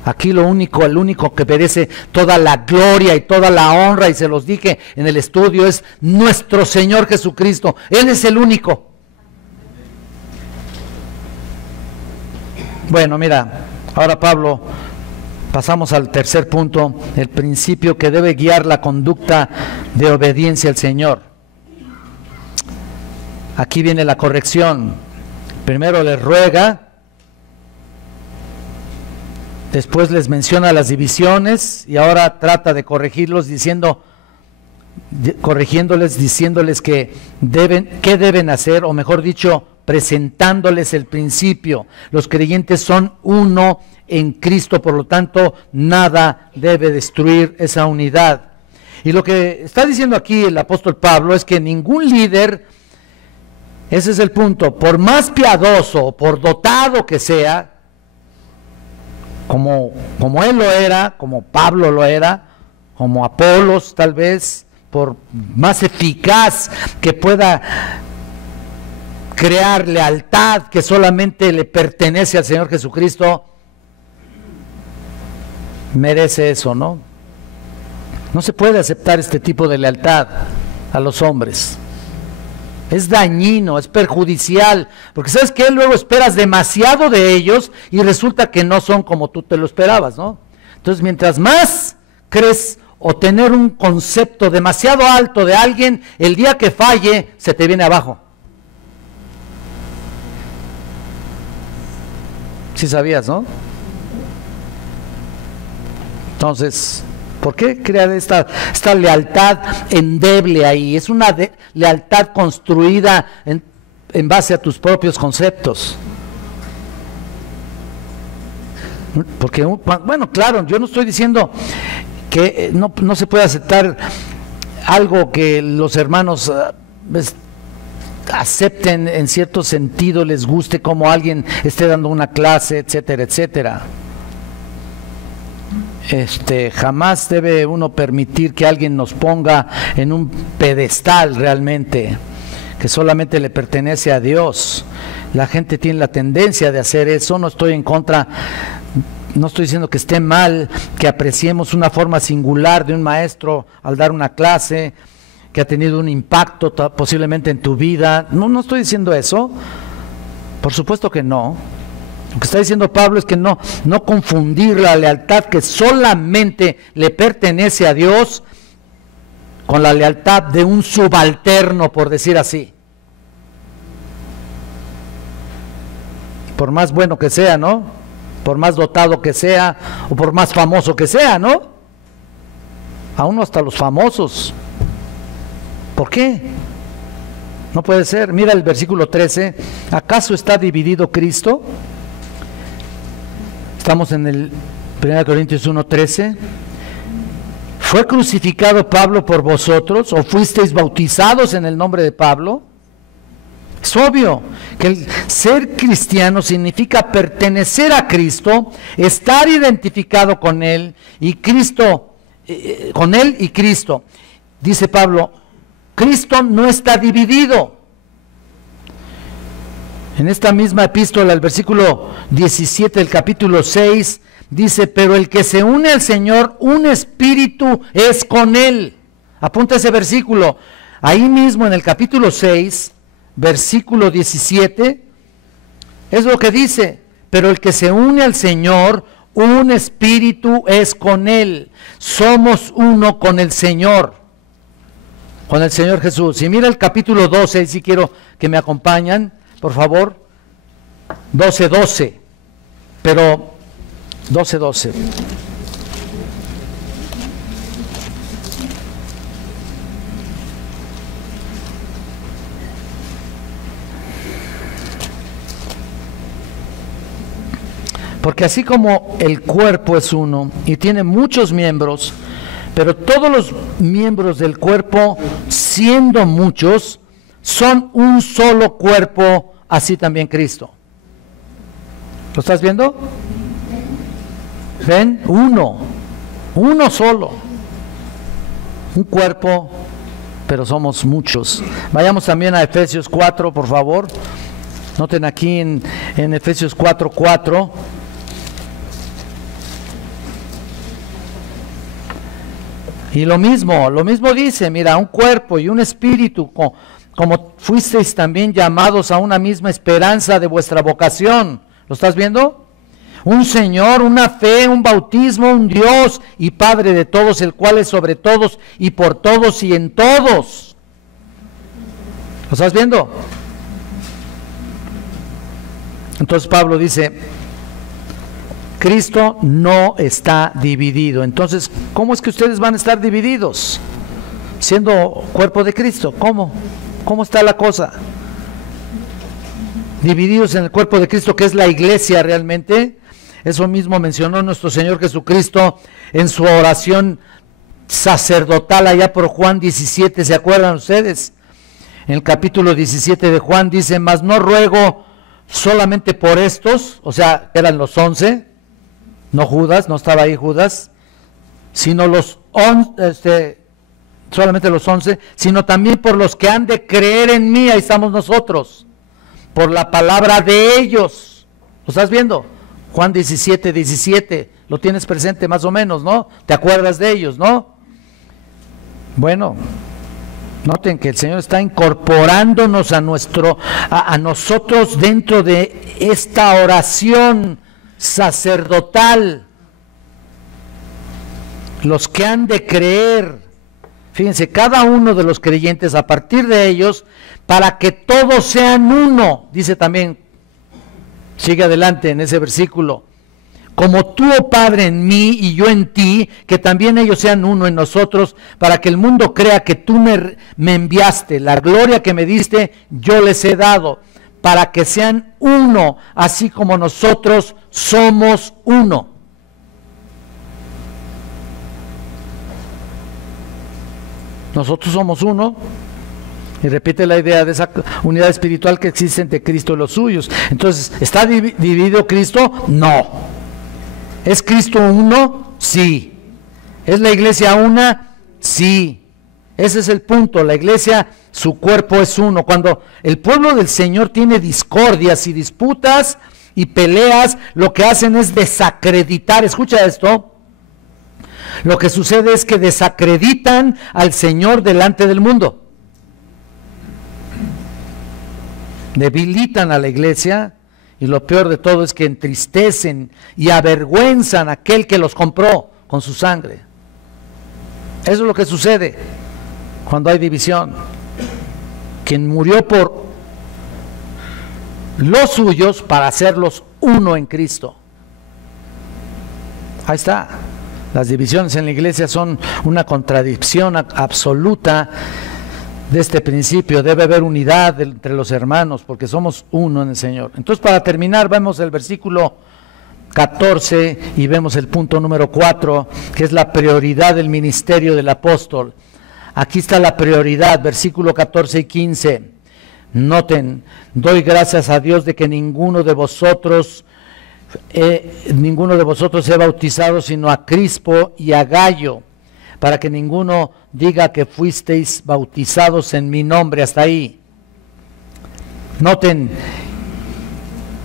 Aquí el único que merece toda la gloria y toda la honra, y se los dije en el estudio, es nuestro Señor Jesucristo. Él es el único. Bueno, mira, ahora Pablo, pasamos al tercer punto, el principio que debe guiar la conducta de obediencia al Señor. Aquí viene la corrección. Primero les ruega, después les menciona las divisiones, y ahora trata de corregirlos diciéndoles qué deben hacer, o mejor dicho, presentándoles el principio. Los creyentes son uno en Cristo, por lo tanto, nada debe destruir esa unidad. Y lo que está diciendo aquí el apóstol Pablo es que ningún líder, ese es el punto, por más piadoso, por dotado que sea, como él lo era, como Pablo lo era, como Apolos tal vez, por más eficaz que pueda crear lealtad que solamente le pertenece al Señor Jesucristo, merece eso, ¿no? No se puede aceptar este tipo de lealtad a los hombres. Es dañino, es perjudicial, porque ¿sabes qué? Luego esperas demasiado de ellos y resulta que no son como tú te lo esperabas, ¿no? Entonces, mientras más crees o tener un concepto demasiado alto de alguien, el día que falle, se te viene abajo. Sí sabías, ¿no? Entonces, ¿por qué crear esta lealtad endeble ahí? Es una lealtad construida en base a tus propios conceptos. Porque, bueno, claro, yo no estoy diciendo que no se puede aceptar algo que los hermanos acepten en cierto sentido, les guste como alguien esté dando una clase, etcétera, etcétera. Jamás debe uno permitir que alguien nos ponga en un pedestal realmente, que solamente le pertenece a Dios. La gente tiene la tendencia de hacer eso. No estoy en contra, no estoy diciendo que esté mal que apreciemos una forma singular de un maestro al dar una clase que ha tenido un impacto posiblemente en tu vida. No estoy diciendo eso, por supuesto que no. Lo que está diciendo Pablo es que no confundir la lealtad que solamente le pertenece a Dios con la lealtad de un subalterno, por decir así. Por más bueno que sea, ¿no? Por más dotado que sea, o por más famoso que sea, ¿no? Aún hasta los famosos. ¿Por qué? No puede ser. Mira el versículo 13. ¿Acaso está dividido Cristo? Estamos en el 1 Corintios 1:13. ¿Fue crucificado Pablo por vosotros o fuisteis bautizados en el nombre de Pablo? Es obvio que el ser cristiano significa pertenecer a Cristo, estar identificado con Él y Cristo, con Él y Cristo. Dice Pablo, Cristo no está dividido. En esta misma epístola, el versículo 17 del capítulo 6, dice, pero el que se une al Señor, un espíritu es con él. Apunta ese versículo. Ahí mismo en el capítulo 6, versículo 17, es lo que dice, pero el que se une al Señor, un espíritu es con él. Somos uno con el Señor Jesús. Y mira el capítulo 12, si quiero que me acompañan, por favor. 12:12, pero 12:12. Porque así como el cuerpo es uno y tiene muchos miembros, pero todos los miembros del cuerpo, siendo muchos, son un solo cuerpo, así también Cristo. ¿Lo estás viendo? ¿Ven? Uno solo. Un cuerpo, pero somos muchos. Vayamos también a Efesios 4, por favor. Noten aquí en Efesios 4:4. Y lo mismo dice, mira, un cuerpo y un espíritu, como fuisteis también llamados a una misma esperanza de vuestra vocación. ¿Lo estás viendo? Un Señor, una fe, un bautismo, un Dios y Padre de todos, el cual es sobre todos y por todos y en todos. ¿Lo estás viendo? Entonces Pablo dice, Cristo no está dividido. Entonces, ¿cómo es que ustedes van a estar divididos? Siendo cuerpo de Cristo, ¿cómo? ¿Cómo está la cosa? Divididos en el cuerpo de Cristo, que es la iglesia realmente. Eso mismo mencionó nuestro Señor Jesucristo en su oración sacerdotal allá por Juan 17, ¿se acuerdan ustedes? En el capítulo 17 de Juan dice, mas no ruego solamente por estos, o sea, eran los 11, no Judas, no estaba ahí Judas, sino solamente los 11, sino también por los que han de creer en mí, ahí estamos nosotros, por la palabra de ellos. ¿Lo estás viendo? Juan 17, lo tienes presente más o menos, ¿no? ¿Te acuerdas de ellos, no? Bueno, noten que el Señor está incorporándonos a nosotros dentro de esta oración sacerdotal. Los que han de creer, fíjense, cada uno de los creyentes a partir de ellos, para que todos sean uno, dice también, sigue adelante en ese versículo, como tú, oh Padre, en mí y yo en ti, que también ellos sean uno en nosotros, para que el mundo crea que tú me enviaste, la gloria que me diste, yo les he dado, para que sean uno, así como nosotros somos uno. Nosotros somos uno, y repite la idea de esa unidad espiritual que existe entre Cristo y los suyos. Entonces, ¿está dividido Cristo? No. ¿Es Cristo uno? Sí. ¿Es la iglesia una? Sí. Ese es el punto. La iglesia, su cuerpo es uno. Cuando el pueblo del Señor tiene discordias y disputas y peleas, lo que hacen es desacreditar. Escucha esto. Lo que sucede es que desacreditan al Señor delante del mundo. Debilitan a la iglesia. Y lo peor de todo es que entristecen y avergüenzan a aquel que los compró con su sangre. Eso es lo que sucede cuando hay división. Quien murió por los suyos para hacerlos uno en Cristo. Ahí está. Las divisiones en la iglesia son una contradicción absoluta de este principio. Debe haber unidad entre los hermanos porque somos uno en el Señor. Entonces, para terminar, vemos el versículo 14 y vemos el punto número 4, que es la prioridad del ministerio del apóstol. Aquí está la prioridad, versículo 14 y 15. Noten, doy gracias a Dios de que ninguno de vosotros he bautizado sino a Crispo y a Gayo, para que ninguno diga que fuisteis bautizados en mi nombre. Hasta ahí. Noten,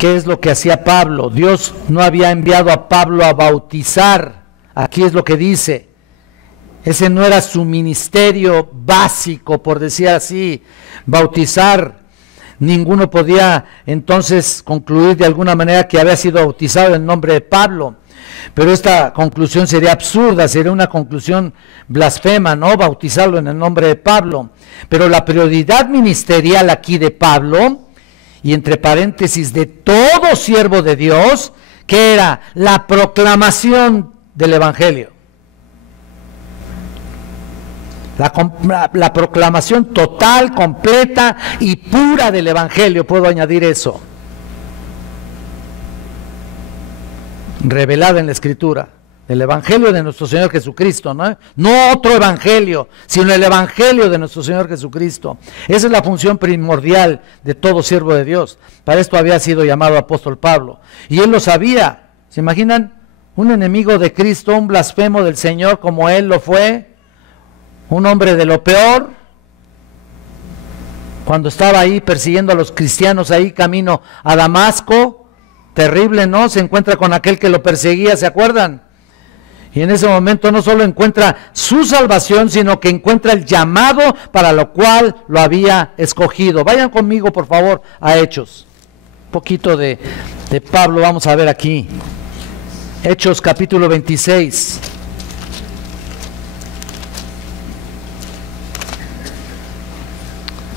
¿qué es lo que hacía Pablo? Dios no había enviado a Pablo a bautizar. Aquí es lo que dice. Ese no era su ministerio básico, por decir así, bautizar. Ninguno podía entonces concluir de alguna manera que había sido bautizado en nombre de Pablo. Pero esta conclusión sería absurda, sería una conclusión blasfema, ¿no? Bautizarlo en el nombre de Pablo. Pero la prioridad ministerial aquí de Pablo, y entre paréntesis de todo siervo de Dios, que era la proclamación del Evangelio. La proclamación total, completa y pura del Evangelio, puedo añadir eso. Revelada en la Escritura, el Evangelio de nuestro Señor Jesucristo, ¿no? No otro Evangelio, sino el Evangelio de nuestro Señor Jesucristo. Esa es la función primordial de todo siervo de Dios. Para esto había sido llamado apóstol Pablo. Y él lo sabía. ¿Se imaginan? Un enemigo de Cristo, un blasfemo del Señor como él lo fue. Un hombre de lo peor, cuando estaba ahí persiguiendo a los cristianos ahí camino a Damasco, terrible, ¿no? Se encuentra con aquel que lo perseguía, ¿se acuerdan? Y en ese momento no solo encuentra su salvación, sino que encuentra el llamado para lo cual lo había escogido. Vayan conmigo, por favor, a Hechos. Un poquito de Pablo vamos a ver aquí. Hechos capítulo 26.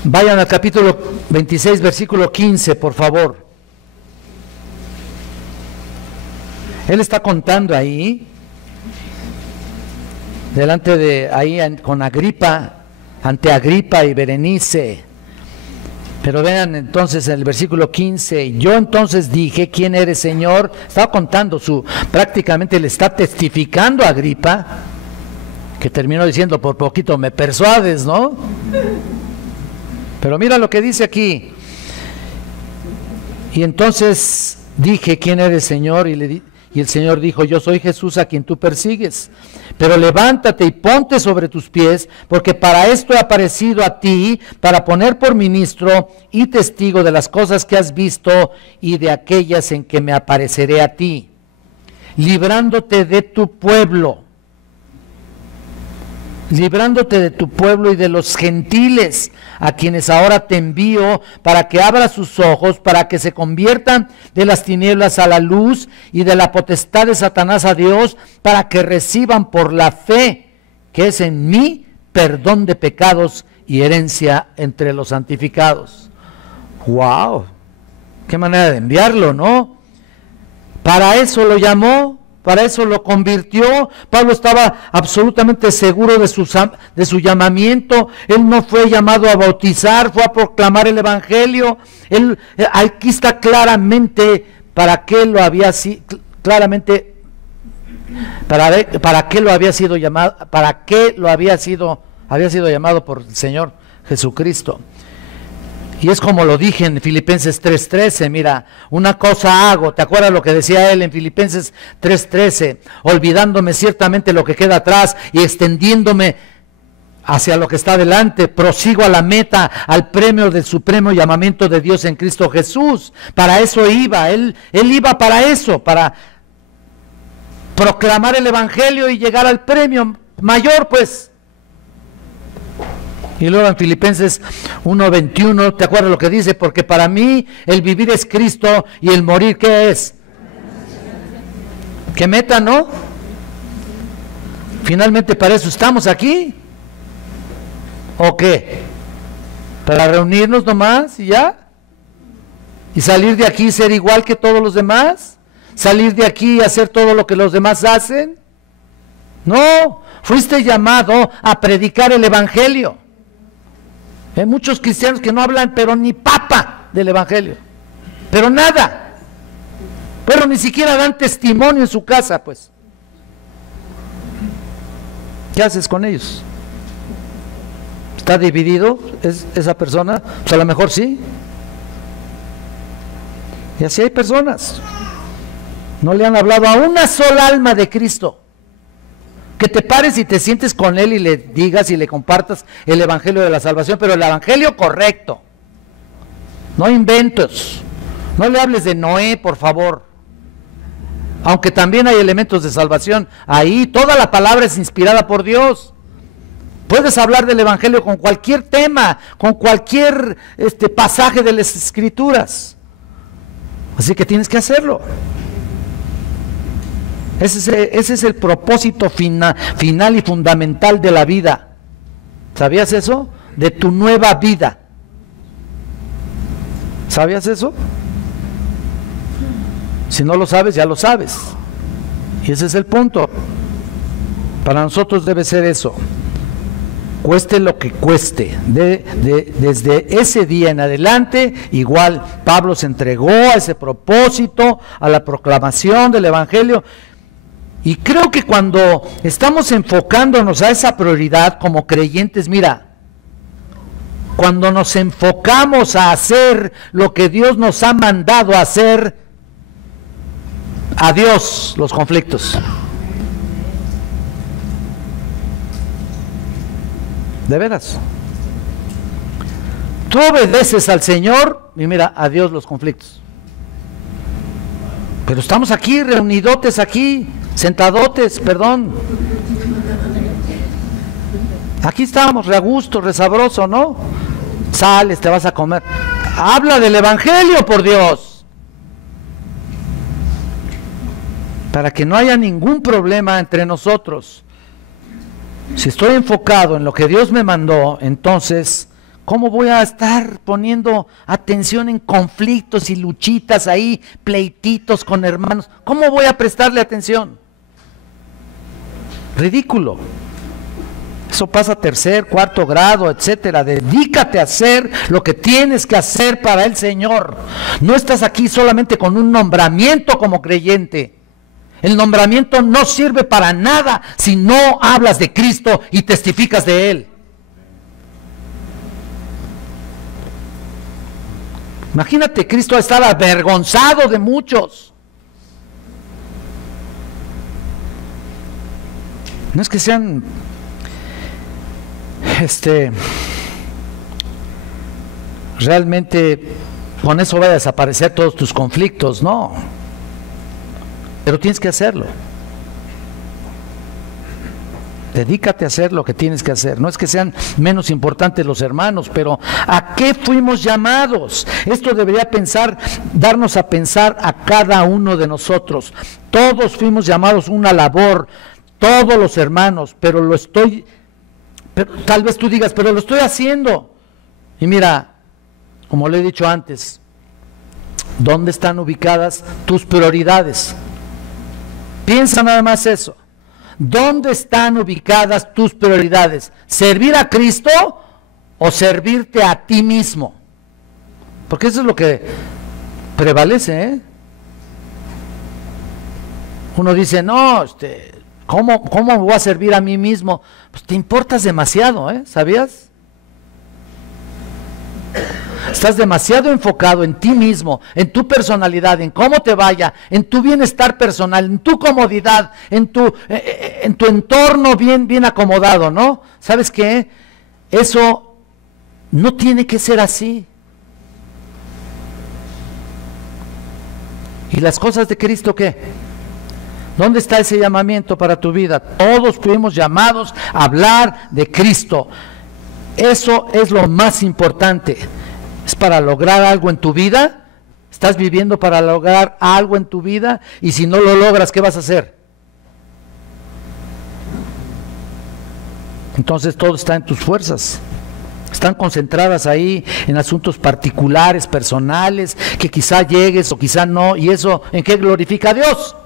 Vayan al capítulo 26, versículo 15, por favor. Él está contando ahí, delante de, ahí con Agripa, ante Agripa y Berenice. Pero vean entonces en el versículo 15, yo entonces dije, ¿quién eres, Señor? Estaba contando prácticamente le está testificando a Agripa, que terminó diciendo, por poquito me persuades, ¿no? Pero mira lo que dice aquí. Y entonces dije, ¿quién eres, Señor? Y el Señor dijo, yo soy Jesús a quien tú persigues. Pero levántate y ponte sobre tus pies, porque para esto he aparecido a ti, para poner por ministro y testigo de las cosas que has visto y de aquellas en que me apareceré a ti, librándote de tu pueblo. Librándote de tu pueblo y de los gentiles, a quienes ahora te envío, para que abra sus ojos, para que se conviertan de las tinieblas a la luz y de la potestad de Satanás a Dios, para que reciban por la fe que es en mí perdón de pecados y herencia entre los santificados. ¡Wow! ¡Qué manera de enviarlo!, ¿no? Para eso lo llamó. Para eso lo convirtió. Pablo estaba absolutamente seguro de su llamamiento. Él no fue llamado a bautizar, fue a proclamar el Evangelio. Aquí está claramente para qué lo había sido, claramente para qué lo había sido llamado, para qué lo había sido llamado por el Señor Jesucristo. Y es como lo dije en Filipenses 3:13, mira, una cosa hago, ¿te acuerdas lo que decía él en Filipenses 3:13? Olvidándome ciertamente lo que queda atrás y extendiéndome hacia lo que está delante, prosigo a la meta, al premio del supremo llamamiento de Dios en Cristo Jesús. Para eso iba, él iba para eso, para proclamar el Evangelio y llegar al premio mayor, pues. Y luego en Filipenses 1:21, ¿te acuerdas lo que dice? Porque para mí el vivir es Cristo y el morir, ¿qué es? ¿Qué meta, no? Finalmente para eso estamos aquí. ¿O qué? ¿Para reunirnos nomás y ya? ¿Y salir de aquí y ser igual que todos los demás? ¿Salir de aquí y hacer todo lo que los demás hacen? No, fuiste llamado a predicar el Evangelio. Hay muchos cristianos que no hablan, pero ni papa del Evangelio, pero nada, pero ni siquiera dan testimonio en su casa, pues. ¿Qué haces con ellos? ¿Está dividido esa persona? Pues a lo mejor sí. Y así hay personas. No le han hablado a una sola alma de Cristo. Que te pares y te sientes con él y le digas y le compartas el Evangelio de la salvación, pero el Evangelio correcto, no inventos, No le hables de Noé, por favor. Aunque también hay elementos de salvación ahí, toda la palabra es inspirada por Dios. Puedes hablar del Evangelio con cualquier tema, con cualquier pasaje de las Escrituras. Así que tienes que hacerlo. Ese es el propósito final y fundamental de la vida. ¿Sabías eso? De tu nueva vida. ¿Sabías eso? Si no lo sabes, ya lo sabes. Y ese es el punto. Para nosotros debe ser eso. Cueste lo que cueste. Desde ese día en adelante, igual Pablo se entregó a ese propósito, a la proclamación del Evangelio. Y creo que cuando estamos enfocándonos a esa prioridad como creyentes, mira, cuando nos enfocamos a hacer lo que Dios nos ha mandado a hacer, adiós los conflictos. De veras. Tú obedeces al Señor y mira, adiós los conflictos. Pero estamos aquí, reunidotes aquí, sentadotes, perdón. Aquí estamos, re a gusto, re sabroso, ¿no? Sales, te vas a comer. Habla del Evangelio, por Dios. Para que no haya ningún problema entre nosotros. Si estoy enfocado en lo que Dios me mandó, entonces, ¿cómo voy a estar poniendo atención en conflictos y luchitas ahí, pleititos con hermanos? ¿Cómo voy a prestarle atención? Ridículo. Eso pasa a tercer, cuarto grado, etcétera. Dedícate a hacer lo que tienes que hacer para el Señor. No estás aquí solamente con un nombramiento como creyente. El nombramiento no sirve para nada si no hablas de Cristo y testificas de Él. Imagínate Cristo estar avergonzado de muchos. No es que sean realmente con eso va a desaparecer todos tus conflictos, no. Pero tienes que hacerlo. Dedícate a hacer lo que tienes que hacer. No es que sean menos importantes los hermanos, pero ¿a qué fuimos llamados? Esto debería darnos a pensar a cada uno de nosotros. Todos fuimos llamados a una labor, todos los hermanos, pero tal vez tú digas, pero lo estoy haciendo. Y mira, como le he dicho antes, ¿dónde están ubicadas tus prioridades? Piensa nada más eso. ¿Dónde están ubicadas tus prioridades? ¿Servir a Cristo o servirte a ti mismo? Porque eso es lo que prevalece, ¿eh? Uno dice, no, ¿cómo me voy a servir a mí mismo? Pues te importas demasiado, ¿eh? ¿Sabías? Estás demasiado enfocado en ti mismo, en tu personalidad, en cómo te vaya, en tu bienestar personal, en tu comodidad, en tu entorno bien acomodado, ¿no? ¿Sabes qué? Eso no tiene que ser así. ¿Y las cosas de Cristo qué? ¿Dónde está ese llamamiento para tu vida? Todos fuimos llamados a hablar de Cristo. Eso es lo más importante. ¿Es para lograr algo en tu vida? ¿Estás viviendo para lograr algo en tu vida? Y si no lo logras, ¿qué vas a hacer? Entonces todo está en tus fuerzas. Están concentradas ahí en asuntos particulares, personales, que quizá llegues o quizá no. ¿Y eso en qué glorifica a Dios?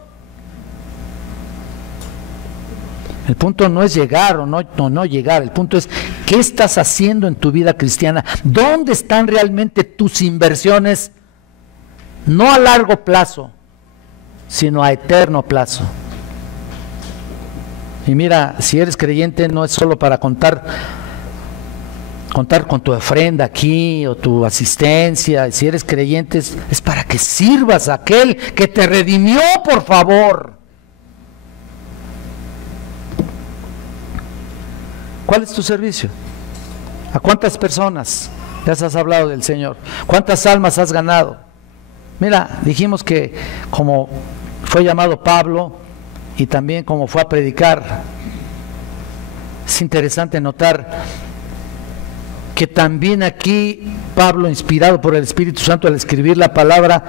El punto no es llegar o no llegar, el punto es ¿qué estás haciendo en tu vida cristiana? ¿Dónde están realmente tus inversiones? No a largo plazo, sino a eterno plazo. Y mira, si eres creyente no es solo para contar con tu ofrenda aquí o tu asistencia. Si eres creyente es para que sirvas a aquel que te redimió, por favor. ¿Cuál es tu servicio? ¿A cuántas personas les has hablado del Señor? ¿Cuántas almas has ganado? Mira, dijimos que como fue llamado Pablo y también como fue a predicar, es interesante notar que también aquí Pablo, inspirado por el Espíritu Santo al escribir la palabra,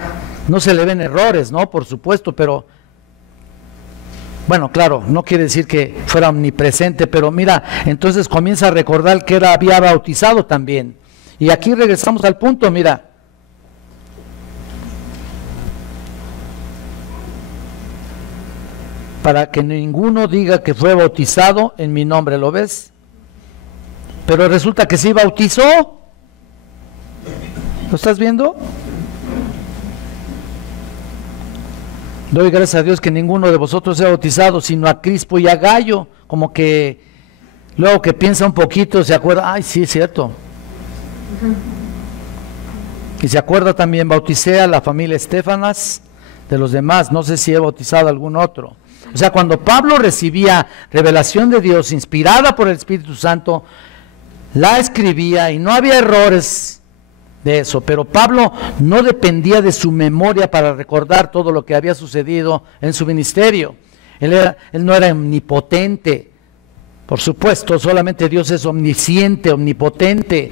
no se le ven errores, ¿no? Por supuesto, pero bueno, claro, no quiere decir que fuera omnipresente, pero mira, entonces comienza a recordar que había bautizado también. Y aquí regresamos al punto, mira. Para que ninguno diga que fue bautizado en mi nombre, ¿lo ves? Pero resulta que sí bautizó. ¿Lo estás viendo? Doy gracias a Dios que ninguno de vosotros sea bautizado, sino a Crispo y a Gayo. Como que luego que piensa un poquito se acuerda, ay, sí, es cierto. Y se acuerda también, bauticé a la familia Estefanas, de los demás, no sé si he bautizado a algún otro. O sea, cuando Pablo recibía revelación de Dios inspirada por el Espíritu Santo, la escribía y no había errores de eso, pero Pablo no dependía de su memoria para recordar todo lo que había sucedido en su ministerio. Él no era omnipotente, por supuesto, solamente Dios es omnisciente, omnipotente.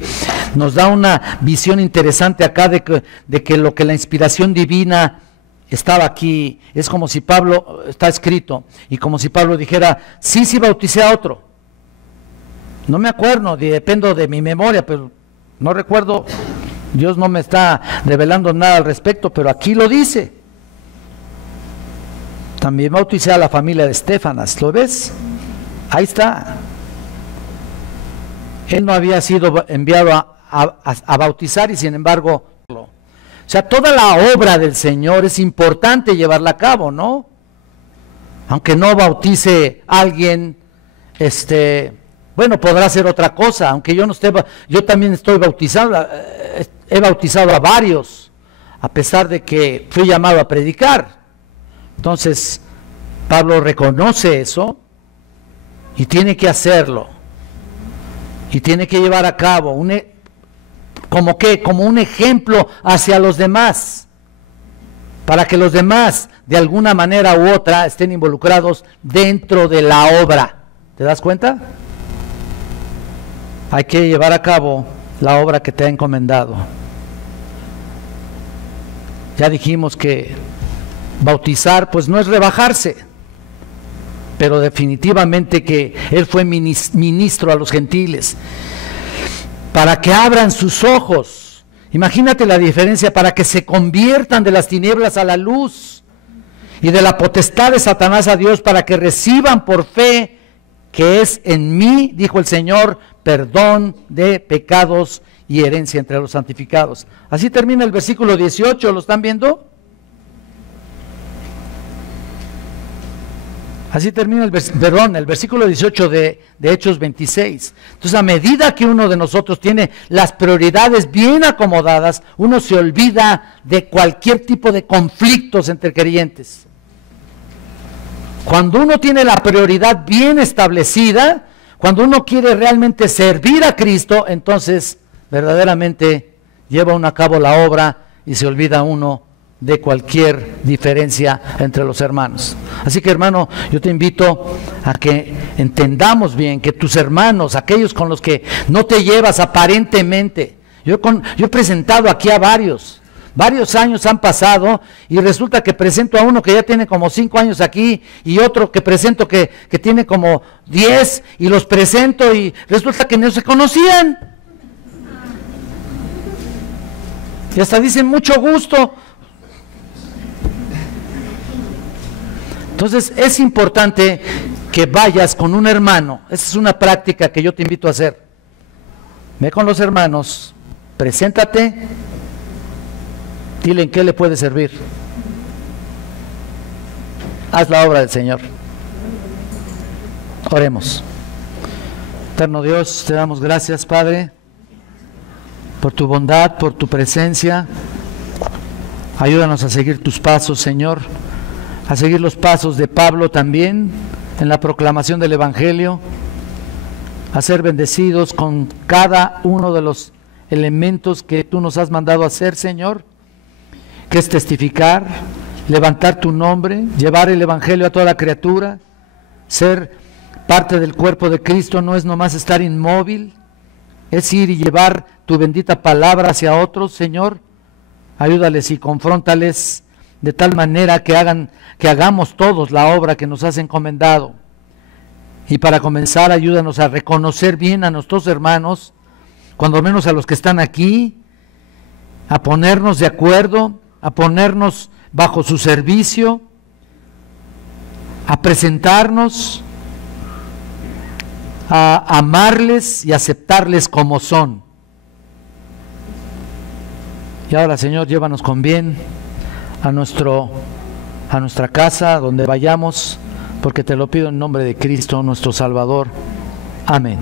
Nos da una visión interesante acá de que lo que la inspiración divina estaba aquí, es como si Pablo, está escrito, y como si Pablo dijera, sí, bauticé a otro. No me acuerdo, dependo de mi memoria, pero no recuerdo, Dios no me está revelando nada al respecto, pero aquí lo dice. También bauticé a la familia de Estefanas, ¿lo ves? Ahí está. Él no había sido enviado a bautizar y sin embargo, o sea, toda la obra del Señor es importante llevarla a cabo, ¿no? Aunque no bautice a alguien, bueno, podrá ser otra cosa, aunque yo no esté, yo también estoy bautizado, he bautizado a varios, a pesar de que fui llamado a predicar. Entonces, Pablo reconoce eso y tiene que hacerlo, y tiene que llevar a cabo como un ejemplo hacia los demás, para que los demás de alguna manera u otra estén involucrados dentro de la obra. ¿Te das cuenta? Hay que llevar a cabo la obra que te ha encomendado. Ya dijimos que bautizar pues no es rebajarse, pero definitivamente que él fue ministro a los gentiles, para que abran sus ojos. Imagínate la diferencia, para que se conviertan de las tinieblas a la luz y de la potestad de Satanás a Dios, para que reciban por fe que es en mí, dijo el Señor, perdón de pecados y herencia entre los santificados. Así termina el versículo 18, ¿lo están viendo? Así termina el versículo 18 de Hechos 26. Entonces, a medida que uno de nosotros tiene las prioridades bien acomodadas, uno se olvida de cualquier tipo de conflictos entre creyentes. Cuando uno tiene la prioridad bien establecida, cuando uno quiere realmente servir a Cristo, entonces verdaderamente lleva uno a cabo la obra y se olvida uno de cualquier diferencia entre los hermanos. Así que, hermano, yo te invito a que entendamos bien que tus hermanos, aquellos con los que no te llevas aparentemente, yo he presentado aquí a varios años han pasado y resulta que presento a uno que ya tiene como 5 años aquí y otro que presento que tiene como 10 y los presento y resulta que no se conocían. Y hasta dicen mucho gusto. Entonces es importante que vayas con un hermano. Esa es una práctica que yo te invito a hacer. Ve con los hermanos, preséntate, dile en qué le puede servir. Haz la obra del Señor. Oremos. Eterno Dios, te damos gracias, Padre, por tu bondad, por tu presencia. Ayúdanos a seguir tus pasos, Señor, a seguir los pasos de Pablo también en la proclamación del Evangelio, a ser bendecidos con cada uno de los elementos que tú nos has mandado hacer, Señor, que es testificar, levantar tu nombre, llevar el evangelio a toda la criatura, ser parte del cuerpo de Cristo. No es nomás estar inmóvil, es ir y llevar tu bendita palabra hacia otros. Señor, ayúdales y confróntales de tal manera que hagamos todos la obra que nos has encomendado. Y para comenzar, ayúdanos a reconocer bien a nuestros hermanos, cuando menos a los que están aquí, a ponernos de acuerdo, a ponernos bajo su servicio, a presentarnos, a amarles y aceptarles como son. Y ahora, Señor, llévanos con bien a nuestra casa, donde vayamos, porque te lo pido en nombre de Cristo, nuestro Salvador. Amén.